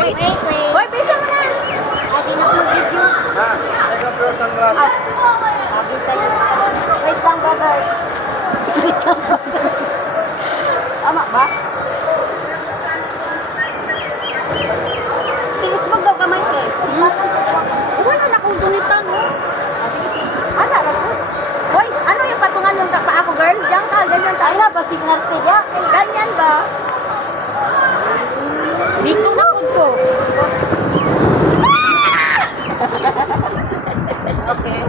Wait. Hoy, bisa mo na. Adi na mo video. Sabi sa'yo. Wait lang, brother. Wait lang, brother. Tama ba? Tiis mo daw kamay ko eh. Wala na akong gunitan, no? Ano, hoy, ano yung patungan yung pa ako, girl? Diyan ka, ganyan tayo. Ay, ba, signal pa diyan. Ganyan ba? Dito na po ko. Okay.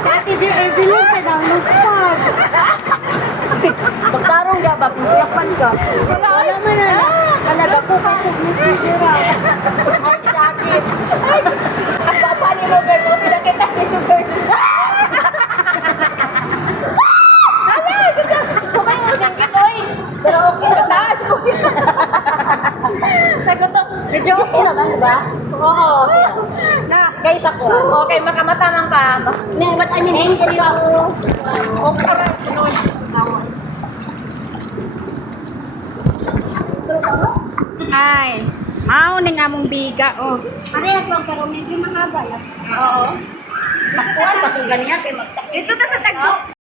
Dati di Evelyn ka na mustan. Magtarong ka ba? Pinayapan ka. Wala man na. Talaga ko ka kung nasidira. Ay, sakit. Ay, ang papali mo, girl. Mo, pinakita nito, girl. Ala, gusto kayo mo singkit, oy. Pero okay na taas ko. Nagutok. Medyo okay naman, diba? Oo. Na, kayo siya ko. Okay, makamatamang ka. What I mean, angel ka. Okay, sunod. Ay, mauning among biga, oh. Parehas lang pero medyo mahaba lang. Oo. Mas kuwan pa itong ganyan kay magtakit. Ito ta sa tagbo.